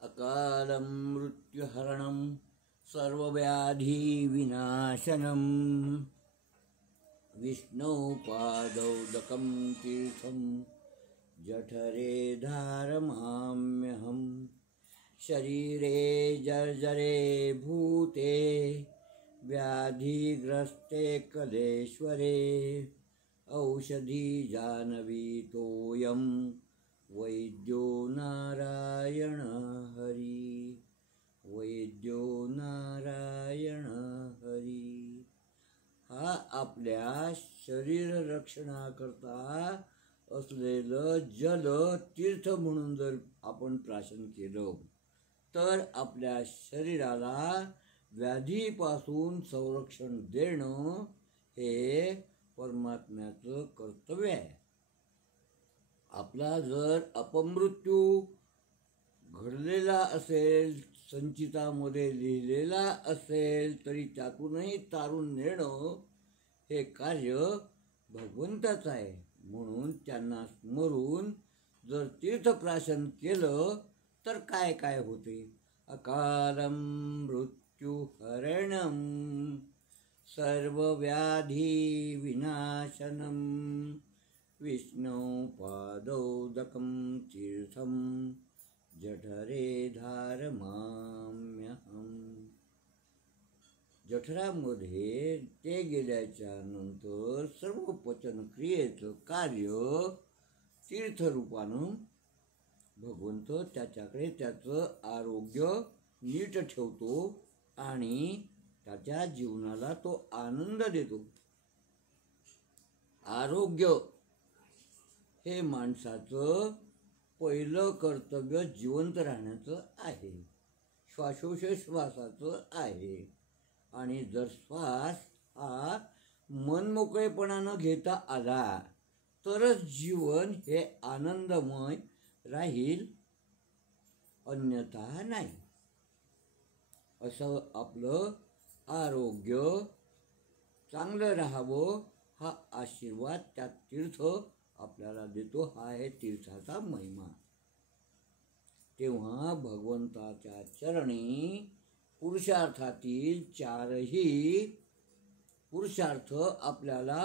अकालं मृत्युहरणं सर्वव्याधि विनाशनं विष्णु पादौदकं तीर्थं जठरे धारयाम्यहं शरीरे जर्जरे भूते व्याधिग्रस्ते कलेश्वरे औषधि जानवीतोऽयं वैद्यो नारायण हरि वैद्यो नारायण हरि। हा आपल्या शरीर रक्षणाकरता असलेलं जल तीर्थ म्हणून जर आपण प्राशन केलं तर आपल्या शरीराला व्याधीपासून संरक्षण देणं हे परमात्म्याचं कर्तव्य आहे। आपला जर अपमृत्यू घडलेला असेल, संचितामध्ये लिहिलेला असेल, तरी त्यातूनही तारून नेणं हे कार्य भगवंताचं आहे। म्हणून त्यांना स्मरून जर तीर्थप्राशन केलं तर काय काय होते? अकालं मृत्युहरणं सर्वव्याधि विनाशनं विष्णु पादौदकं तीर्थं जठरे धारयाम्यहं। जठरामध्ये ते गेल्याच्या नंतर सर्व पचन क्रियेचं कार्य तीर्थरूपानं भगवंत त्याच्याकडे त्याचं आरोग्य नीट ठेवतो आणि त्याच्या जीवनाला तो आनंद देतो। आरोग्य हे माणसाचं पहिलं कर्तव्य जिवंत राहण्याचं आहे, श्वासोच्छ्वासाचं आहे। आणि जर श्वास हा मनमोकळेपणानं घेता आला तरच जीवन हे आनंदमय राहील, अन्यथा नाही। असं आपलं आरोग्य चांगलं राहावं हा आशीर्वाद त्या तीर्थ आपल्याला देतो। हा आहे तीर्थाचा महिमा। तेव्हा भगवंताच्या चरणी पुरुषार्थातील चारही पुरुषार्थ आपल्याला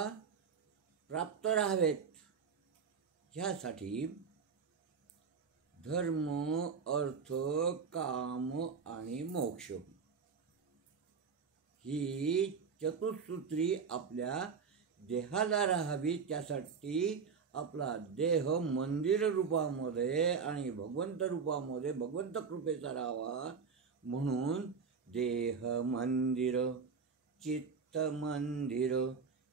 प्राप्त राहावेत, ह्यासाठी धर्म, अर्थ, काम आणि मोक्ष ही चतुसूत्री आपल्या देहाला राहावी। त्यासाठी आपला देह मंदिर रूपामध्ये आणि भगवंत रूपामध्ये भगवंत कृपेचा राहावा। म्हणून देह मंदिर चित्त मंदिर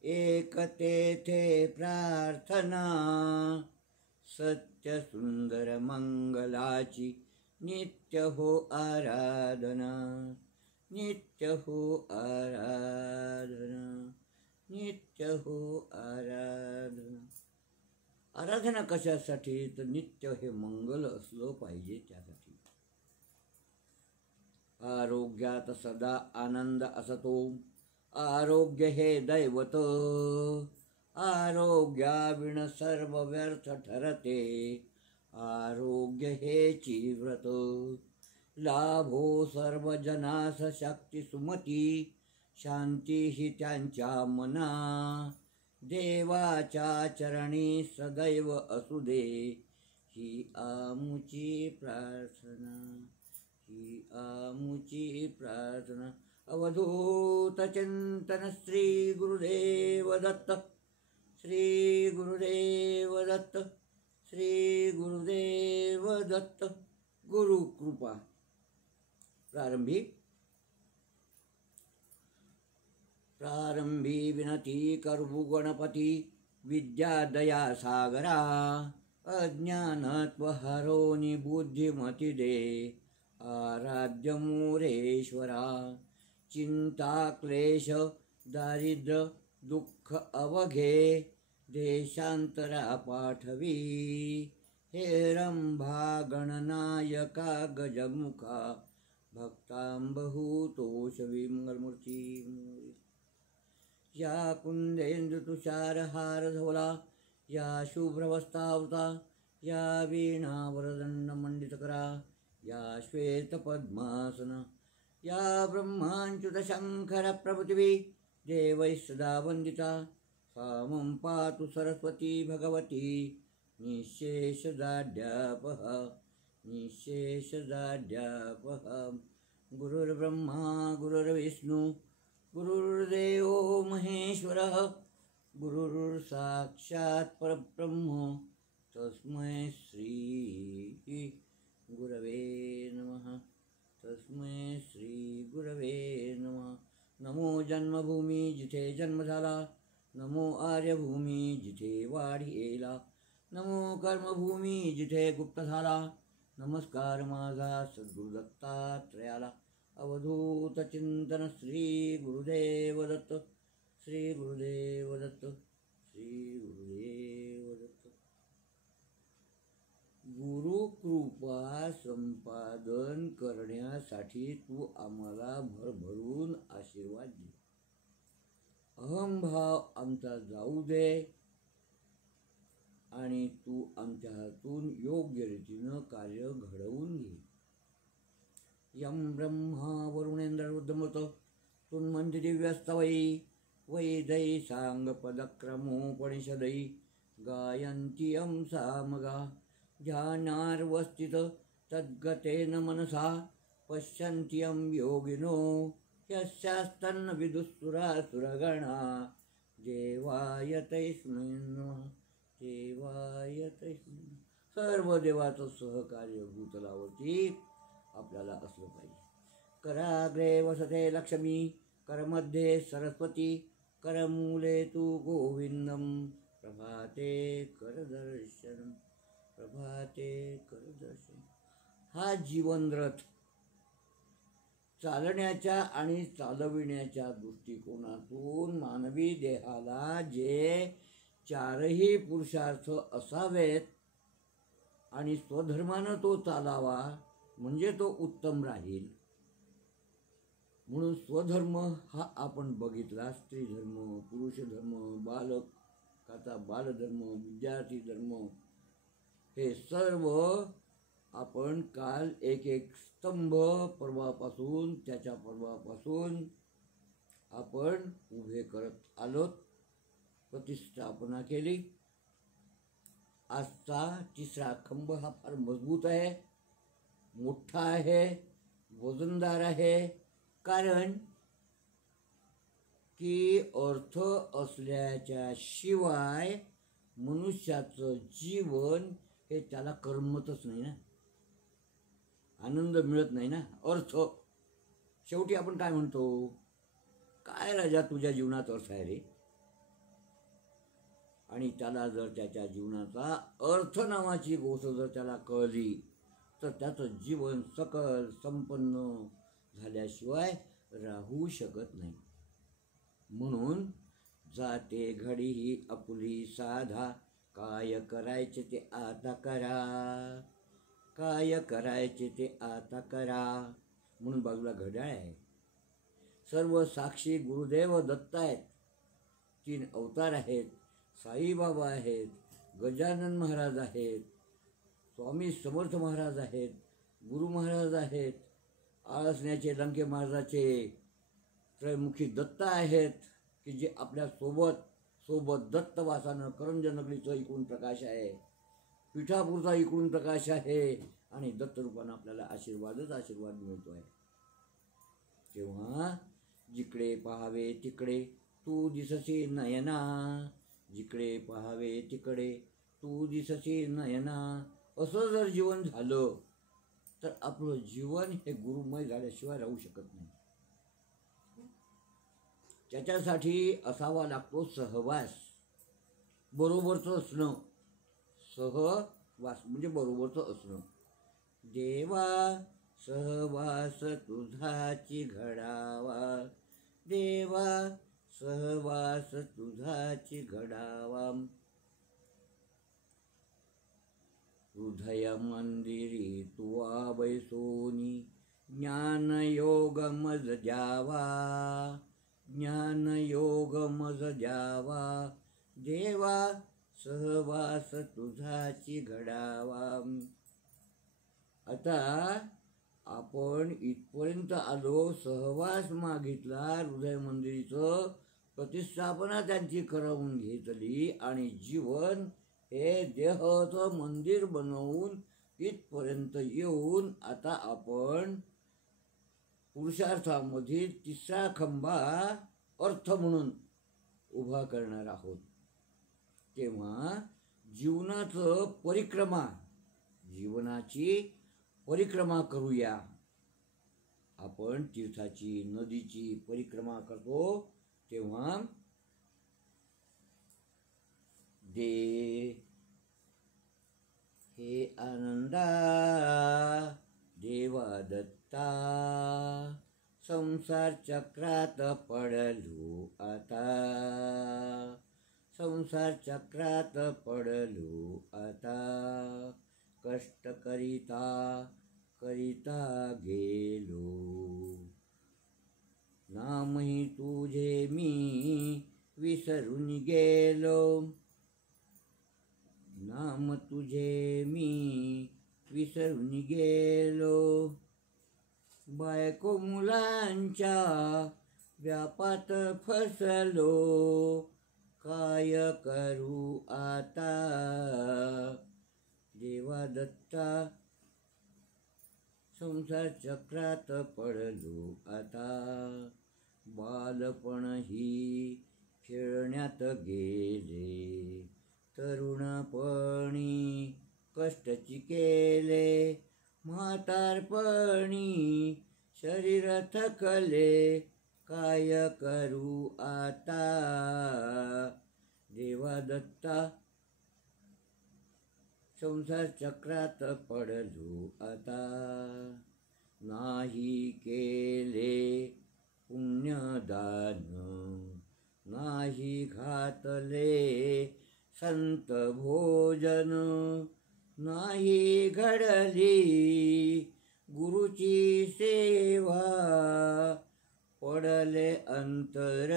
एक तेथे प्रार्थना सत्य सुंदर मंगलाची नित्य हो आराधना नित्य हो आराधना नित्य हो आराधना। आराधना कशासाठी? तर नित्य हे मंगल असलं पाहिजे त्यासाठी। आरोग्यात सदा आनंद असतो, आरोग्य हे दैवत, आरोग्याविण सर्व व्यर्थ ठरते, आरोग्य हेची व्रत, लाभो सर्व जनास शक्ती सुमती, शांती ही त्यांच्या मना, देवाच्या चरणी सदैव असू दे, ही आमुची प्रार्थना ही आमुची प्रार्थना। अवधूत चिंतन श्री गुरुदेव दत्त श्री गुरुदेव दत्त श्री गुरुदेव दत्त। गुरु कृपा। प्रारंभी विनती करु गणपती विद्या दया सागरा, अज्ञानत्व हरोनी बुद्धिमती दे, आराध्य मुरेश्वरा, चिंता क्लेश दारिद्र्य दुःख अवघे, देशांतरा पाठवी, हे रंभा गणनायका गजमुखा भक्तांबहुतोष विमंगलमूर्ती या कुंदेन्दुतुषारहार धवला या शुभ्रवस्तावता या वीणावरदंडमंडितकरा या श्वेतपद्मासन या ब्रह्माच्युतशङ्करप्रभृतिवी देवैः सदा वन्दिता सा मम पातु सरस्वती भगवती निःशेषदाढ्यापः निःशेषदाढ्यापः गुरुर्ब्रह्मा गुरुर्विष्णु गुरुर्देवो महेश्वरः गुरुर्साक्षात् परब्रह्म तस्मै श्री गुरवे नमः तस्मै श्री गुरवे नमः. नमो जन्मभूमी जिथे जन्म झाला, नमो आर्यभूमी जिथे वाढीला, नमो कर्मभूमी जिथे गुप्त झाला, नमस्कार माझा सद्गुरु दत्तात्रयाला. अवधूत चिंतन श्री गुरुदेव दत्त श्री गुरुदेव दत्त श्री गुरुदेव दत्त. गुरुकृपा संपादन करण्यासाठी तू आम्हाला भरभरून आशीर्वाद दे. अहंभाव आमचा जाऊ दे आणि तू आमच्या हातून योग्य रीतीनं कार्य घडवून घे. यम ब्रह्मा वरुणेंद्र रुद्रमृत तुन्मंति दिव्यस्तवै वैदै सांगपदक्रमोपनिषदै गायन्ति यं सामगा ध्यानार्वस्थित तद्गतेन मनसा पश्यन्ति यं योगिनो यस्यास्तन्न विदुःसुरासुरगणा देवाय तस्मै नमः देवाय तस्मै. सर्व देवाचं सहकार्य भूतलावरती आपल्याला असलं पाहिजे. कराग्रे वसते लक्ष्मी करमध्ये सरस्वती करमूले तू गोविंदम प्रभाते करदर्शनम प्रभाते करदर्शन. हा जीवनरथ चालण्याच्या आणि चालविण्याच्या दृष्टिकोनातून मानवी देहाला जे चारही पुरुषार्थ असावेत आणि स्वधर्मानं तो चालावा म्हणजे तो उत्तम राहील. म्हणून स्वधर्म हा आपण बघितला. स्त्री धर्म, पुरुष धर्म, बालकाचा बालधर्म, विद्यार्थी धर्म, हे सर्व आपण काल एक एक स्तंभ पर्वापासून त्याच्या पर्वापासून आपण उभे करत आलोत, प्रतिष्ठापना केली. आजचा तिसरा खंब हा फार मजबूत आहे, मोठा आहे, वजनदार आहे. कारण की अर्थ असल्याच्या शिवाय मनुष्याचं जीवन हे त्याला करमतच नाही ना, आनंद मिळत नाही ना. अर्थ शेवटी आपण काय म्हणतो, काय राजा तुझ्या जीवनात अर्थ आहे रे. आणि त्याला जर त्याच्या जीवनाचा अर्थ नावाची गोष्ट जर त्याला कळली तर त्याचं जीवन सकल संपन्न झाल्याशिवाय राहू शकत नाही. म्हणून जाते घडी ही आपुली साधा काय करायचे ते आता करा, काय करायचे ते आता करा. म्हणून बाजूला घड्याळ आहे. सर्व साक्षी गुरुदेव दत्त आहेत. 3 अवतार आहेत. साईबाबा आहेत, गजानन महाराज आहेत, स्वामी समर्थ महाराज आहेत, गुरु महाराज आहेत, आळसण्याचे लंके महाराजाचे त्रयमुखी दत्त आहेत की जे आपल्या सोबत दत्तवासानं करंजनगरीचं इकडून प्रकाश आहे, पिठापूरचा इकडून प्रकाश आहे आणि दत्तरूपानं आपल्याला आशीर्वादच आशीर्वाद मिळतो आहे. तेव्हा जिकडे पाहावे तिकडे तू दिसशी नयना, जिकडे पाहावे तिकडे तू दिसशी नयना, असं जर जीवन झालं तर आपलं जीवन हे गुरुमय झाल्याशिवाय राहू शकत नाही. त्याच्यासाठी असावा लागतो सहवास, बरोबरचं असणं. सहवास म्हणजे बरोबरचं असणं. देवा सहवास तुझाची घडावा, देवा सहवास तुझाची घडावा. हृदय मंदिरी तुवा बैसोनी ज्ञानयोग मज द्यावा, ज्ञानयोग मज द्यावा, देवा सहवास तुझाची घडावा. आता आपण इथपर्यंत आलो, सहवास मागितला, हृदय मंदिरीचं प्रतिष्ठापना त्यांची करवून घेतली आणि जीवन हे देहाचं मंदिर बनवून इथपर्यंत येऊन आता आपण पुरुषार्थामधील तिसरा खंबा अर्थ म्हणून उभा करणार आहोत. तेव्हा जीवनाची परिक्रमा करूया. आपण तीर्थाची नदीची परिक्रमा करतो तेव्हा हे आनंदा देवा दत्ता, संसार चक्रात पडलो आता, संसार चक्रात पडलो आता, कष्ट करिता करिता गेलो, नामही तुझे मी विसरून गेलो, नाम तुझे मी विसरून गेलो, बायको मुलांच्या व्यापात फसलो, काय करू आता देवा दत्ता, संसार चक्रात पडलो आता, बालपणही खेळण्यात गेले, तरुणपणी कष्टची केले, म्हातारपणी शरीर थकले, काय करू आता देवा दत्ता, संसार चक्रात पडलो आता, नाही केले पुण्यदान, नाही घातले संत भोजन, नाही घडली गुरुची सेवा, पडले अंतर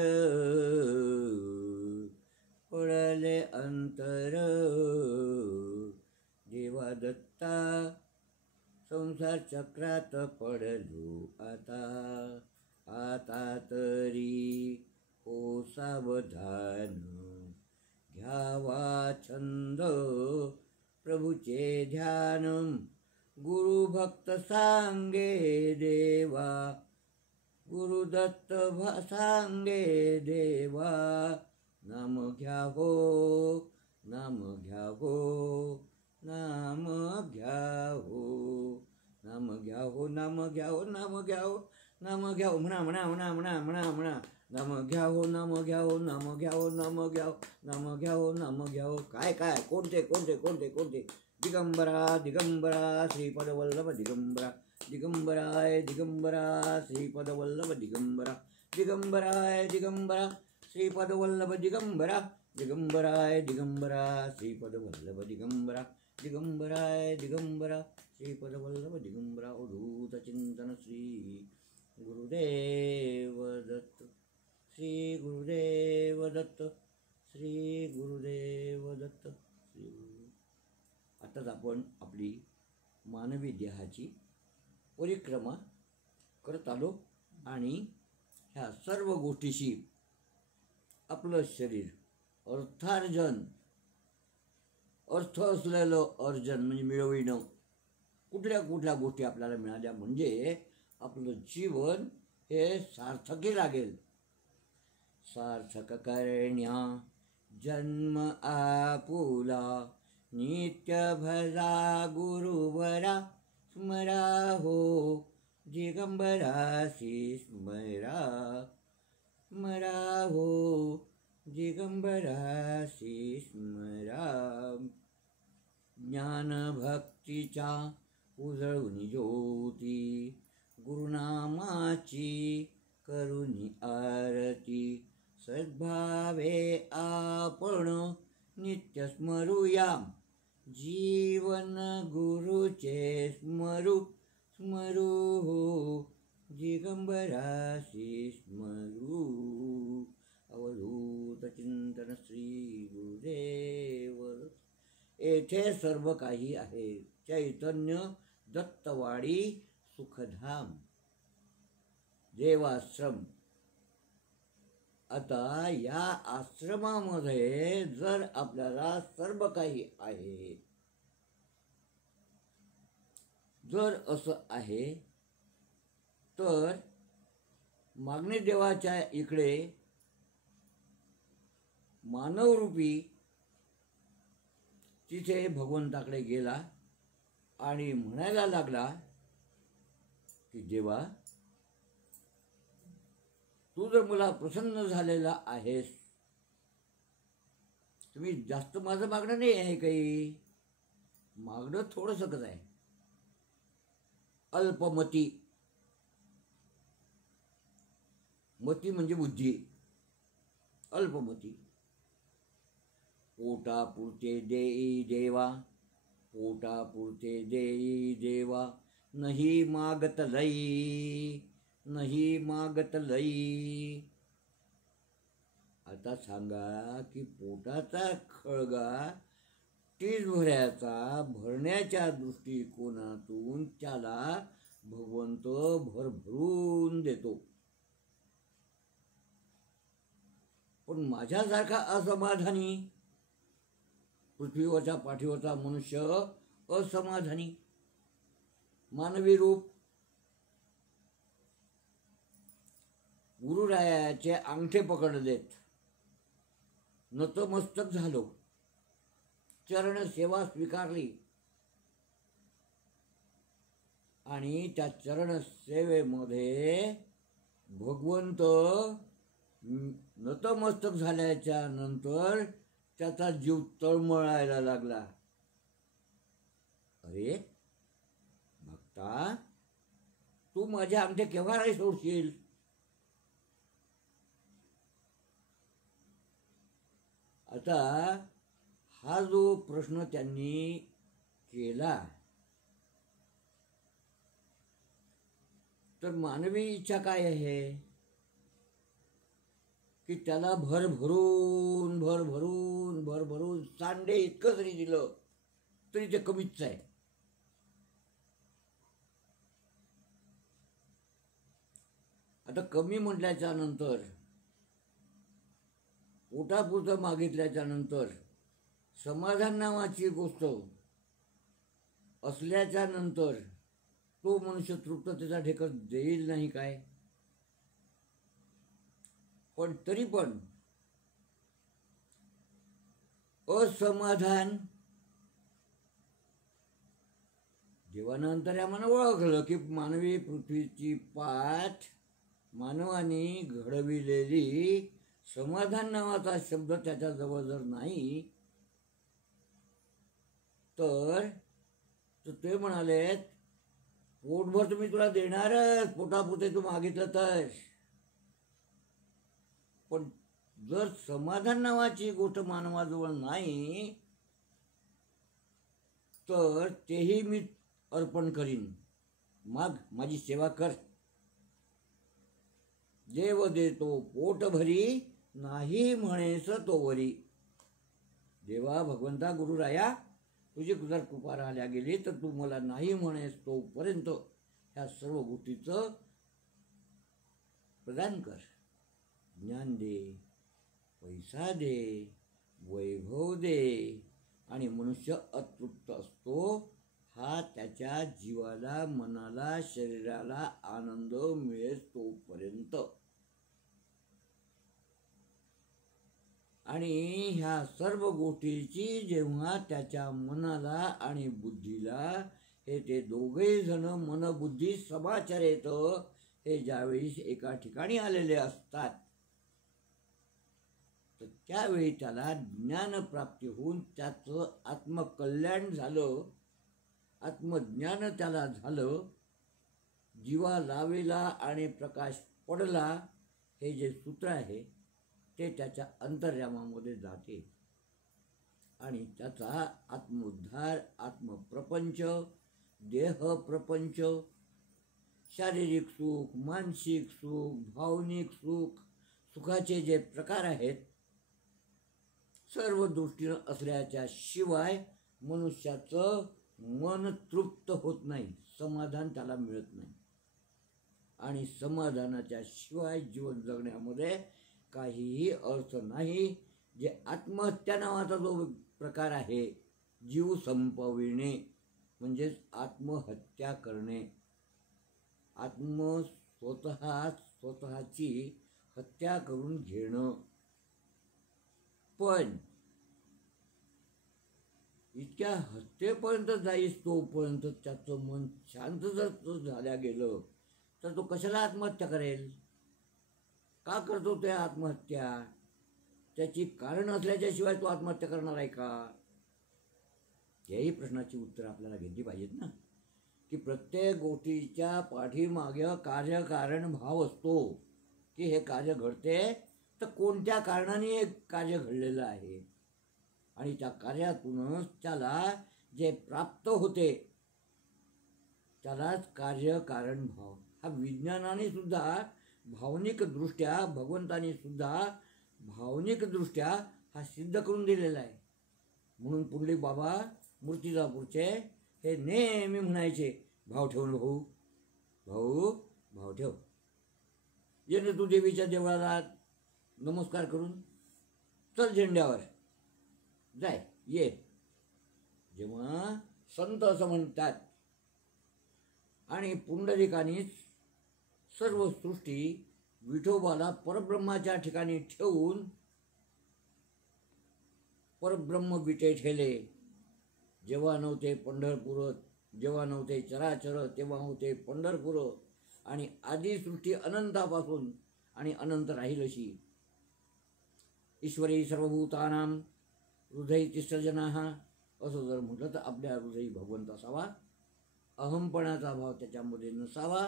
देवा दत्ता, संसार चक्रात पडलो आता, आता तरी हो सावधान, घ्यावा छंद प्रभूचे ध्यान, गुरुभक्त सांगे देवा, गुरुदत्त सांगे देवा, नाम घ्या हो, नाम घ्या हो, नाम घ्या हो, नाम घ्या हो, नाम घ्या हो, नाम घ्या हो, नाम घ्या हो, म्हणा म्हणा म्हणा म्हणा म्हणा म्हणा, नाम घ्या हो, नाम घ्या हो, नाम घ्या हो, नाम घ्या हो, नाम घ्या हो, नाम घ्या हो. काय काय कोणते कोणते कोणते कोणते दिगंबरा दिगंबरा श्रीपदवल्लभ दिगंबरा, दिगंबराय दिगंबरा श्रीपदवल्लभ दिगंबरा, दिगंबराय दिगंबरा श्रीपदवल्लभ दिगंबरा, दिगंबराय दिगंबरा श्रीपदवल्लभ दिगंबरा, दिगंबराय दिगंबरा श्रीपदवल्लभ दिगंबरा. अवधूत चिंतन श्री गुरुदेव दत्त, श्री गुरुदेव दत्त, श्री गुरुदेव दत्त, श्री गुरु. आताच आपण आपली मानवी देहाची परिक्रमा करत आलो आणि ह्या सर्व गोष्टीशी आपलं शरीर अर्थार्जन, अर्थ असलेलं अर्जन म्हणजे मिळविणं, कुठल्या कुठल्या गोष्टी आपल्याला मिळाल्या म्हणजे आपलं जीवन हे सार्थकी लागेल. सार्थक करण्या जन्म आपुला, नित्य भजा गुरुवरा, स्मरा हो दिगंबरासी स्मरा, स्मरा हो दिगंबरासी स्मरा. ज्ञान भक्तीच्या उजळून ज्योती, गुरुनामाची करुणी आरती, सद्भावे आपण नित्य स्मरूया, जीवन गुरुचे स्मरू स्मरू दिगंबराशी स्मरू अवधूत चिंतन श्री गुरुदेव। येथे सर्व काही आहे। चैतन्य दत्तवाडी सुखधाम देवाश्रम। आता या आश्रमामध्ये जर आपल्याला सर्व काही आहे, जर असं आहे तर मागणी देवाच्या इकडे मानवरूपी तिथे भगवंताकडे गेला आणि म्हणायला लागला की देवा, तू जर मला प्रसन्न झालेला आहेस, तुम्ही जास्त माझं मागणं नाही आहे, काही मागणं थोडंसंच आहे, अल्पमती। मती म्हणजे बुद्धी, अल्पमती। पोटापुरते देई देवा, पोटापुरते देई देवा, नाही मागत लई, नाही मागत लई। आता सांगा की पोटाचा खळगा टीज भरण्याच्या दृष्टिकोनातून त्याला भगवंत भरभरून देतो, पण माझ्यासारखा असमाधानी पृथ्वीवरच्या पाठीवरचा मनुष्य, असमाधानी मानवी रूप, गुरुरायाचे अंगठे पकडलेत, नतमस्तक झालो, चरण सेवा स्वीकारली आणि त्या चरण सेवेमध्ये भगवंत नतमस्तक झाल्याच्या नंतर त्याचा जीव तळमळायला लागला। अरे भक्ता, तू माझे अंगठे केव्हा नाही सोडशील? आता हा जो प्रश्न त्यांनी केला, तर मानवी इच्छा काय आहे की त्याला भरभरून भरभरून भरभरून सांडे इतकं जरी दिलं तरी ते कमीच आहे। आता कमी म्हटल्याच्या नंतर, पोटापुरतं मागितल्याच्या नंतर, समाधान नावाची गोष्ट असल्याच्या नंतर तो मनुष्य तृप्ततेचा ढेकर देईल नाही काय? पण तरी पण असमाधान, देवानंतर आम्हाला ओळखलं की मानवी पृथ्वीची पाठ मानवाने घडविलेली समाधान नावाचा शब्द त्याच्याजवळ जर नाही तर ते म्हणालेत, पोटभर तुम्ही तुला देणारच, पोटापुरते तू मागितलं तर, पण जर समाधान नावाची गोष्ट मानवाजवळ नाही तर तेही मी अर्पण करीन, मग माझी सेवा कर। देव देतो पोट भरी, नाही म्हणेस तो वरी। देवा, भगवंता, गुरुराया, तुझी जर कृपा राहिल्या गेली तर तू मला नाही म्हणेस तोपर्यंत ह्या सर्व गोष्टीचं प्रदान कर। ज्ञान दे, पैसा दे, वैभव दे, आणि मनुष्य अतृप्त असतो हा त्याच्या जीवाला, मनाला, शरीराला आनंद मिळेल तोपर्यंत। आणि ह्या सर्व गोष्टीची जेव्हा त्याच्या मनाला आणि बुद्धीला, हे ते दोघे जण मनबुद्धी समाचरित हे ज्यावेळी एका ठिकाणी आलेले असतात तर त्यावेळी त्याला ज्ञानप्राप्ती होऊन त्याचं आत्मकल्याण झालं, आत्मज्ञान त्याला झालं, जीवा लावेला आणि प्रकाश पडला, हे जे सूत्र आहे ते त्याच्या अंतर्यामामध्ये जाते आणि त्याचा आत्मोद्धार, आत्मप्रपंच, देहप्रपंच, शारीरिक सुख, मानसिक सुख, भावनिक सुख, सुखाचे जे प्रकार आहेत सर्व दृष्टीनं असल्याच्या शिवाय मनुष्याचं मन तृप्त होत नाही, समाधान त्याला मिळत नाही. आणि समाधानाच्या शिवाय जीवन जगण्यामध्ये काहीही अर्थ नाही. जे आत्महत्या नावाचा जो प्रकार आहे, जीव संपविणे म्हणजेच आत्महत्या करणे, स्वतःची हत्या करून घेणं. पण इतक्या हत्येपर्यंत जाईस तोपर्यंत त्याचं मन शांत जर झाल्या गेलं तर तो कशाला आत्महत्या करेल? का करतो ते आत्महत्या? त्याची कारण असल्याच्या शिवाय तो आत्महत्या करणार आहे का? याही प्रश्नाची उत्तर आपल्याला घेतली पाहिजेत ना. की प्रत्येक गोष्टीच्या पाठीमागे कार्यकारण भाव असतो. की हे कार्य घडते तर कोणत्या कारणाने हे कार्य घडलेलं आहे, आणि त्या कार्यातूनच त्याला जे प्राप्त होते त्यालाच कार्यकारण भाव. हा विज्ञानाने सुद्धा भावनिक दृष्ट्या, भगवंताने सुद्धा भावनिक दृष्ट्या हा सिद्ध करून दिलेला आहे. म्हणून पुंडलिक बाबा मूर्तिजापूरचे हे नेहमी म्हणायचे, भाव ठेव ना भाऊ, भाऊ भाव ठेव. ये ना तू देवीच्या देवळाला नमस्कार करून, चल झेंड्यावर जाय ये. जेव्हा संत असं म्हणतात आणि पुंडलिकाने सर्व सृष्टी विठोबाला परब्रह्माच्या ठिकाणी ठेवून परब्रह्म विटे ठेले. जेव्हा नव्हते पंढरपूर, जेव्हा नव्हते चराचर, तेव्हा होते पंढरपूर. आणि आदी सृष्टी अनंतापासून आणि अनंत राहील अशी. ईश्वरी सर्वभूतानां हृदय तिसर्जनाः, असं जर म्हटलं तर आपल्या हृदयी भगवंत असावा, अहंपणाचा भाव त्याच्यामध्ये नसावा.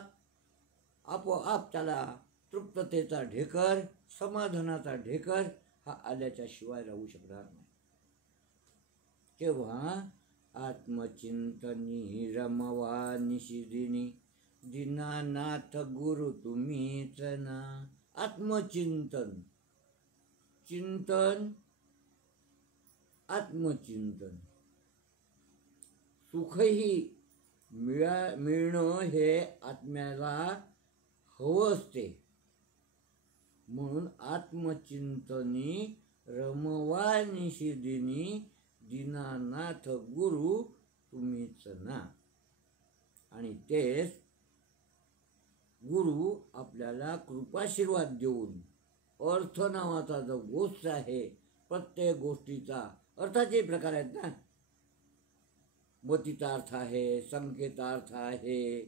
आपोआप त्याला तृप्ततेचा ढेकर, समाधानाचा ढेकर हा आल्याच्या शिवाय राहू शकणार नाही. तेव्हा आत्मचिंतनी रमवा निशिदिनी, दीनानाथ गुरु तुम्हीच ना. आत्मचिंतन, चिंतन, आत्मचिंतन. सुखही मिळणं हे आत्म्याला हवं असते. म्हणून आत्मचिंतनी रमवा निशिदिनी, दीनानाथ गुरु तुम्हीच ना. आणि तेच गुरु आपल्याला कृपाशीर्वाद देऊन अर्थ नावाचा जो गोष्ट आहे, प्रत्येक गोष्टीचा अर्थाचे प्रकार आहेत ना. मतीचा अर्थ आहे, संकेतार्थ आहे.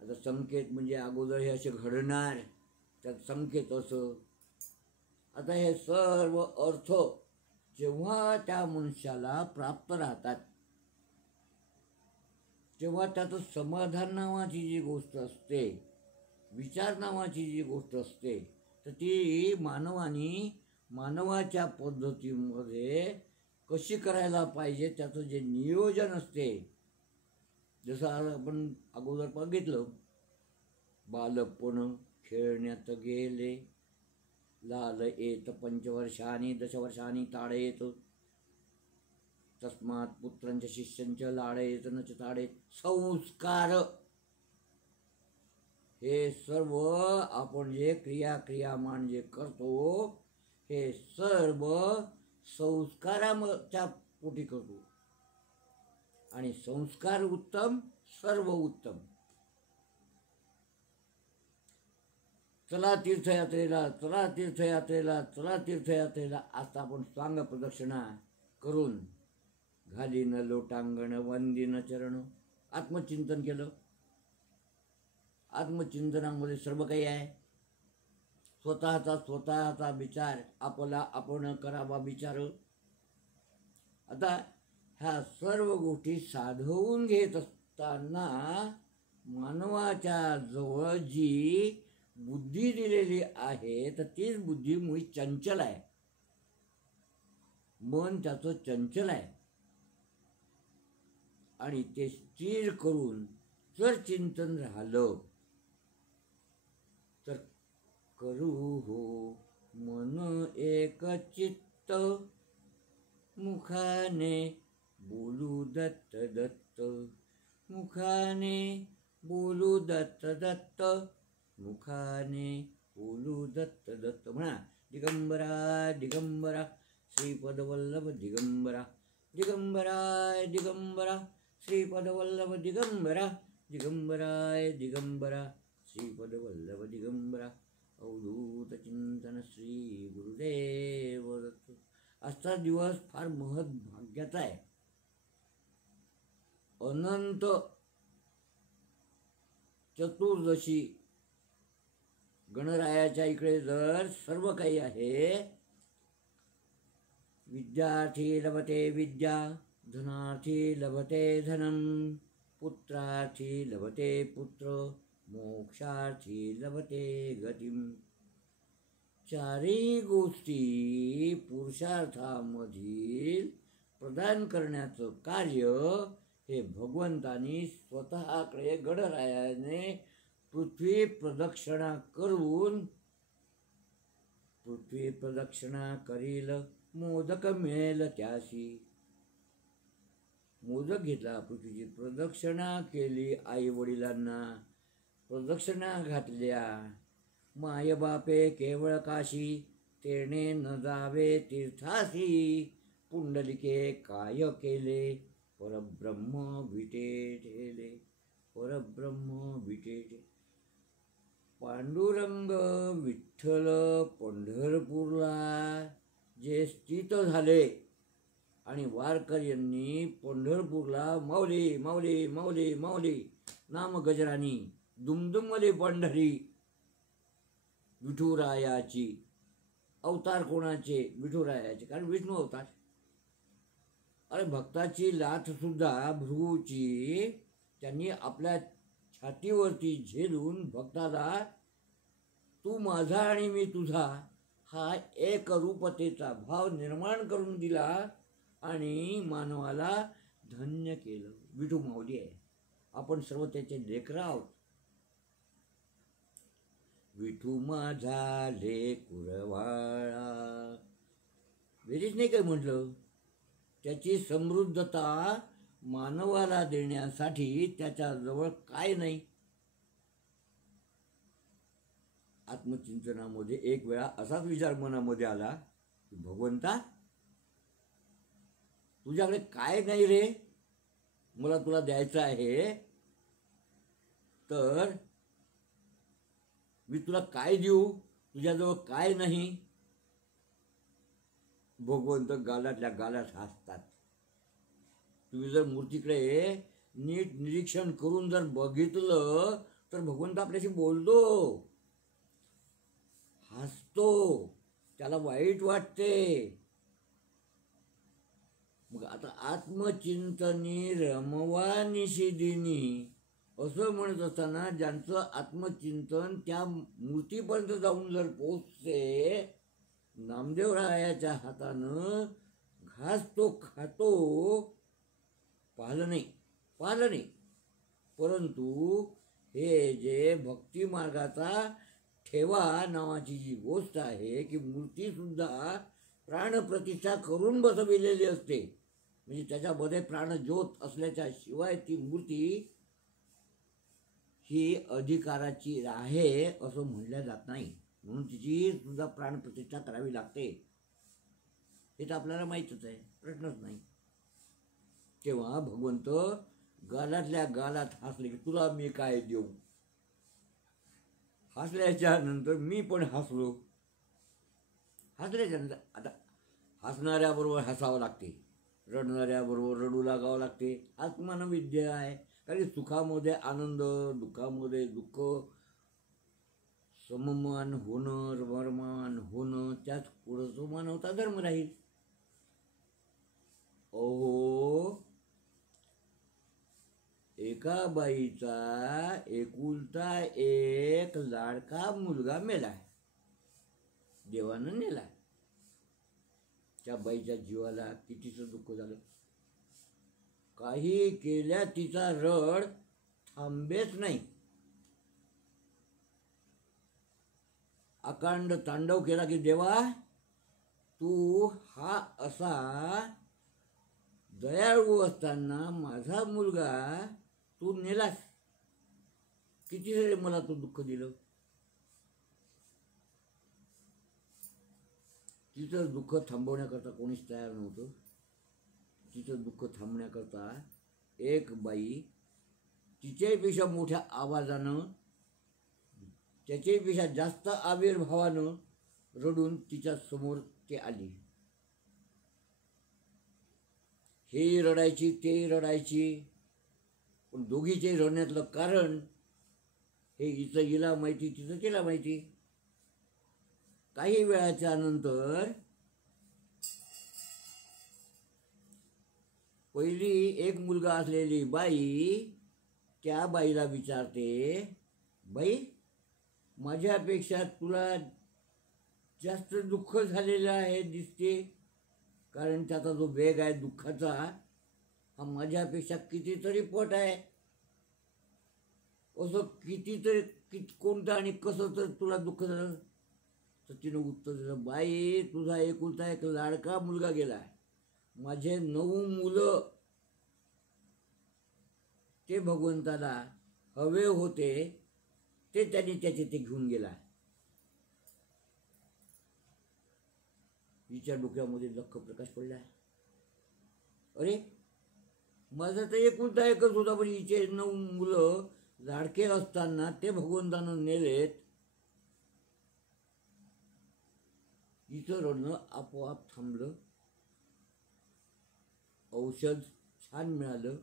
आता संकेत म्हणजे अगोदर हे असे घडणार, त्यात संकेत असं. आता हे सर्व अर्थ जेव्हा त्या मनुष्याला प्राप्त राहतात तेव्हा त्याचं समाधान नावाची जी गोष्ट असते, विचार नावाची जी गोष्ट असते, तर ती मानवाच्या पद्धतीमध्ये कशी करायला पाहिजे त्याचं जे नियोजन असते. जसं आपण अगोदर बघितलं, बालपण खेळण्यात गेले, लाल येत पंचवर्षांनी दशवर्षांनी ताडे येत, तस्मात पुत्रांच्या शिष्यांच्या लाडे येत नच ताडे. संस्कार हे सर्व आपण जे क्रियामान जे करतो हे सर्व संस्काराच्या पोटी करतो. आणि संस्कार उत्तम, सर्व उत्तम. चला तीर्थयात्रेला, चला तीर्थयात्रेला, चला तीर्थयात्रेला. आता आपण स्वांग प्रदक्षिणा करून घालीन लोटांगण वंदिन चरण. आत्मचिंतन केलं. आत्मचिंतनामध्ये सर्व काही आहे. स्वतःचा विचार, आपला आपण करावा विचार. आता ह्या सर्व गोष्टी साधवून घेत असताना मानवाच्या जवळ जी बुद्धी दिलेली आहे तर तीच बुद्धी मुळी चंचल आहे. मन त्याचं चंचल आहे आणि ते स्थिर करून जर चिंतन राहिलं तर करू हो मन एक चित्त, मुखाने बोलू दत्त दत्त, मुखाने बोलू दत्त दत्त, मुखाने बोलू दत्त दत्त. म्हणा दिगंबरा दिगंबरा श्रीपदवल्लभ दिगंबरा, दिगंबराय दिगंबरा श्रीपदवल्लभ दिगंबरा, दिगंबराय दिगंबरा श्रीपदवल्लभ दिगंबरा. अवधूत चिंतन श्री गुरुदेव दत्त. आजचा दिवस फार महत् भाग्याचा आहे. अनंत चतुर्दशी गणरायाच्या इकडे जर सर्व काही आहे. विद्यार्थी लभते विद्या, धनार्थी लभते धनम, पुत्रार्थी लभते पुत्र, मोक्षार्थी लभते गतिम. चारही गोष्टी पुरुषार्थामधील प्रदान करण्याचं कार्य हे भगवंतानी स्वतःकडे गणरायाने पृथ्वी प्रदक्षिणा करून, पृथ्वी प्रदक्षिणा करील मोदक मिळेल त्याशी. मोदक घेतला, पृथ्वीची प्रदक्षिणा केली, आई वडिलांना प्रदक्षिणा घातल्या. माय बापे केवळ काशी, तेणे न जावे तीर्थासी. पुंडलिके काय केले, परब्रह्म विटे ठेले, परब्रह्म विटे ठेले. पांडुरंग विठ्ठल पंढरपूरला जे स्थित झाले आणि वारकऱ्यांनी पंढरपूरला माऊली माऊली माऊली माऊली नाम गजरानी दुमदुमले पंढरी. विठुरायाची अवतार कोणाचे? विठुरायाचे, कारण विष्णू अवतार. अरे भक्ताची लाथ सुद्धा भृगूची त्यांनी आपल्या छातीवरती झेलून भक्ताला तू माझा आणि मी तुझा हा एक रूपतेचा भाव निर्माण करून दिला आणि मानवाला धन्य केलं. विठू माऊली आहे, आपण सर्व त्याचे लेकरं आहोत. विठू माझा लेकुरवाळा, वेळीच नाही काय म्हटलं. त्याची समृद्धता मानवाला देण्यासाठी त्याच्याजवळ काय नाही. आत्मचिंतनामध्ये एक वेळा असाच विचार मनामध्ये आला की भगवंता तुझ्याकडे काय नाही रे, मला तुला द्यायचं आहे, तर मी तुला काय देऊ, तुझ्याजवळ काय नाही. भगवंत गालातल्या गालात हसतात. तुम्ही जर मूर्तीकडे नीट निरीक्षण करून जर बघितलं तर भगवंत आपल्याशी बोलतो, हसतो, त्याला वाईट वाटते. मग आता आत्मचिंतनी रमवा निशिदिनी असं म्हणत असताना ज्यांचं आत्मचिंतन त्या मूर्तीपर्यंत जाऊन जर पोचते, नामदेवरायाच्या हातानं घास तो खातो, पाहिलं नाही. परंतु हे जे भक्ती मार्गाचा ठेवा नावाची जी गोष्ट आहे की मूर्तीसुद्धा प्राणप्रतिष्ठा करून बसविलेली असते, म्हणजे त्याच्यामध्ये प्राणज्योत असल्याच्या शिवाय ती मूर्ती ही अधिकाराची आहे असं म्हणल्या जात नाही. म्हणून तिची सुद्धा प्राणप्रतिष्ठा करावी लागते. हे तर आपल्याला माहीतच आहे, प्रश्नच नाही. तेव्हा भगवंत गालातल्या गालात हसले की तुला मी काय देऊ. हसल्याच्या नंतर मी पण हसलो. हसल्याच्या नंतर आता हसणाऱ्याबरोबर हसावं लागते, रडणाऱ्याबरोबर रडू लागावं लागते. आत्मविद्या आहे. कारण सुखामध्ये आनंद, दुःखामध्ये दुःख, सममान होणं, वर्मान होणं, त्याच पुढं मानवता धर्म राहील. अहो एका बाईचा एकुलता एक लाडका मुलगा मेलाय, देवानं नेलाय. त्या बाईच्या जीवाला कितीचं दुःख झालं. काही केल्या तिचा रड थांबेच नाही. अकांड तांडव केला की देवा तू हा असा दयाळू असताना माझा मुलगा तू नेलास. किती तरी मला तू दुःख दिलं. तिचं दुःख थांबवण्याकरता कोणीच तयार नव्हतं. तिचं दुःख थांबण्याकरता एक बाई तिच्यापेक्षा मोठ्या आवाजानं त्याच्यापेक्षा जास्त आविर्भावानं रडून तिच्या समोर ते आली. हे रडायची ते रडायची, पण दोघीचे रडण्यातलं कारण हे हिला माहिती तिचं तिला माहिती. काही वेळाच्या नंतर पहिली एक मुलगा असलेली बाई त्या बाईला विचारते, बाई माझ्यापेक्षा तुला जास्त दुःख झालेलं आहे दिसते, कारण त्याचा जो वेग आहे दुःखाचा हा माझ्यापेक्षा कितीतरी पट आहे. असं कितीतरी कोणतं आणि कसं तर तुला दुःख झालं. तर तिनं उत्तर दिलं, बाई तुझा एकुलता एक लाडका मुलगा गेलाय. माझे 9 मुलं ते भगवंताला हवे होते ते त्यांनी त्याचे ते घेऊन गेला. हिच्या डोक्यामध्ये लख प्रकाश पडला. अरे माझा तर एकुलता एकच होता, पण हिचे 9 मुलं लाडके असताना ते भगवंतानं नेलेत. हिचं रडणं आपोआप थांबलं. औषध छान मिळालं.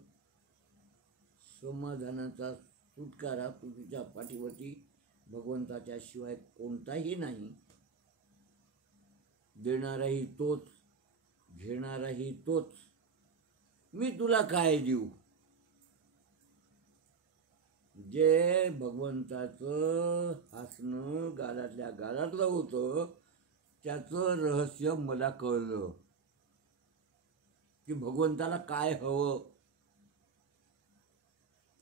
समाधानाचा सुटकारा तुझ्या पाठीवरती भगवंताच्या शिवाय कोणताही नाही. देणाराही तोच, घेणाराही तोच. मी तुला काय देऊ. जे भगवंताचं हसणं गालातल्या गालातलं होतं त्याचं रहस्य मला कळलं की भगवंताला काय हवं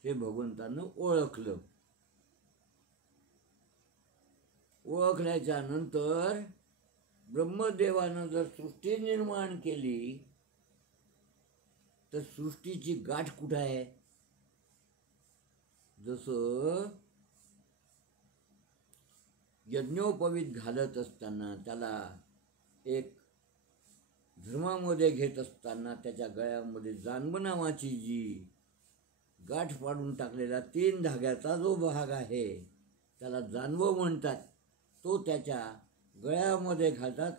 हे भगवंतानं ओळखलं. ओळखल्याच्या नंतर ब्रह्मदेवानं जर सृष्टी निर्माण केली तर सृष्टीची गाठ कुठं आहे. जसं यज्ञोपवीत घालत असताना त्याला एक धर्मामध्ये घेत असताना त्याच्या गळ्यामध्ये जांब नावाची जी गाठ पाडून टाकलेला 3 धाग्याचा जो भाग आहे त्याला जानवं म्हणतात. तो त्याच्या गळ्यामध्ये घालतात.